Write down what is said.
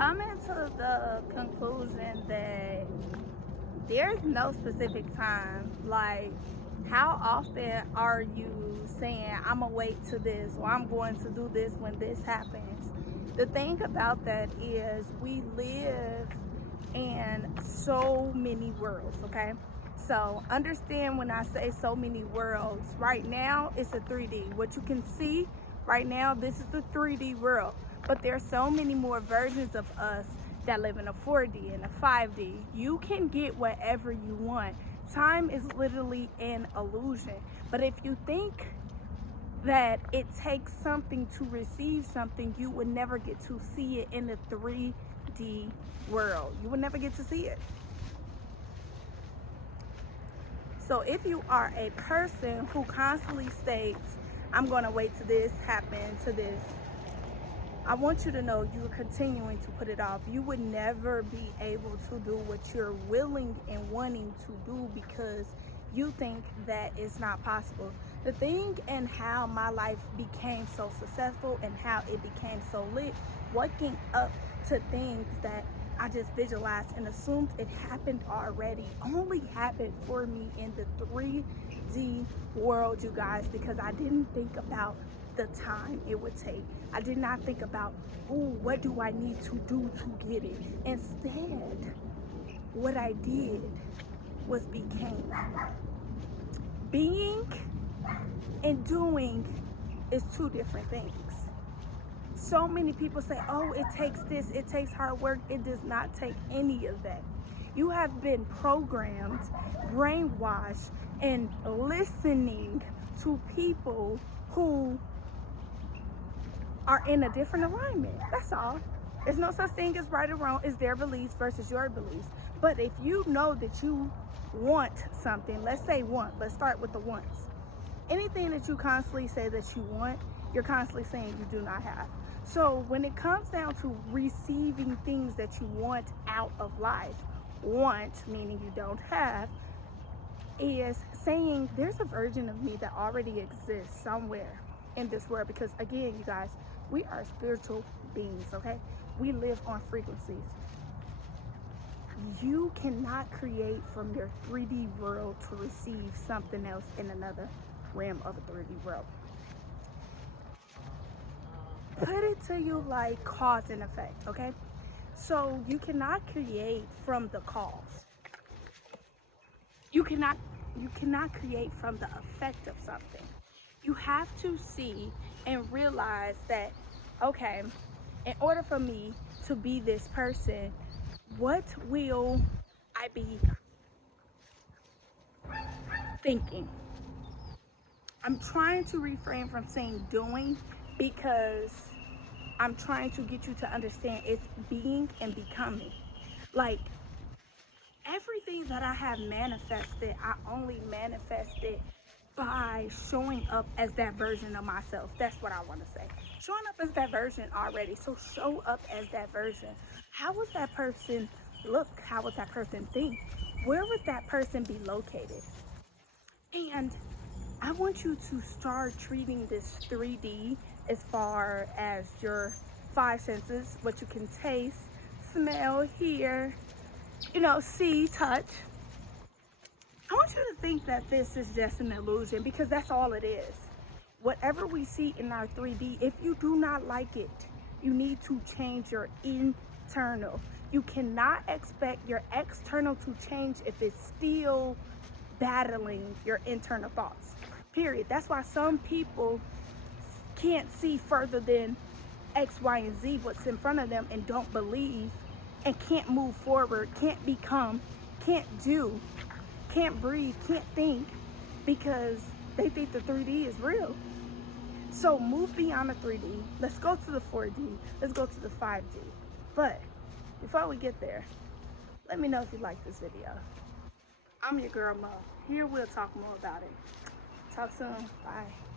coming to the conclusion that there's no specific time. Like, how often are you saying, I'm gonna wait to this, or I'm going to do this when this happens? The thing about that is we live in so many worlds, okay? So understand when I say so many worlds, right now it's a 3D. What you can see right now, this is the 3D world. But there's so many more versions of us that live in a 4D and a 5D. You can get whatever you want. Time is literally an illusion. But if you think that it takes something to receive something, you would never get to see it in the 3D world. You would never get to see it. So if you are a person who constantly states, I'm going to wait till this happen, to this, I want you to know you're continuing to put it off. You would never be able to do what you're willing and wanting to do because you think that it's not possible. The thing and how my life became so successful and how it became so lit, waking up to things that I just visualized and assumed it happened already, only happened for me in the 3D world, you guys, because I didn't think about the time it would take. I did not think about, oh, what do I need to do to get it? Instead, what I did was became. Being and doing is two different things. So many people say, oh, it takes this, it takes hard work. It does not take any of that. You have been programmed, brainwashed, and listening to people who are in a different alignment. That's all. There's no such thing as right or wrong. It's their beliefs versus your beliefs. But if you know that you want something, let's say want, let's start with the wants. Anything that you constantly say that you want, you're constantly saying you do not have. So when it comes down to receiving things that you want out of life, want, meaning you don't have, is saying there's a version of me that already exists somewhere in this world. Because again, you guys, we are spiritual beings, okay? We live on frequencies. You cannot create from your 3D world to receive something else in another realm of a 3D world. Put it to you like cause and effect, okay? So you cannot create from the cause. You cannot create from the effect of something. You have to see and realize that, okay, in order for me to be this person, what will I be thinking? I'm trying to refrain from saying doing because I'm trying to get you to understand it's being and becoming. Like, everything that I have manifested, I only manifested by showing up as that version of myself. That's what I want to say. Showing up as that version already. So show up as that version. How would that person look? How would that person think? Where would that person be located? And I want you to start treating this 3D as far as your 5 senses, what you can taste, smell, hear, see, touch. I want you to think that this is just an illusion, because that's all it is. Whatever we see in our 3D, if you do not like it, you need to change your internal. You cannot expect your external to change if it's still battling your internal thoughts, period. That's why some people can't see further than X, Y, and Z, what's in front of them, and don't believe and can't move forward, can't become, can't do, can't breathe, can't think, because they think the 3D is real. So move beyond the 3D. Let's go to the 4D. Let's go to the 5D. But before we get there, let me know if you like this video. I'm your girl Mo. Here we'll talk more about it. Talk soon. Bye.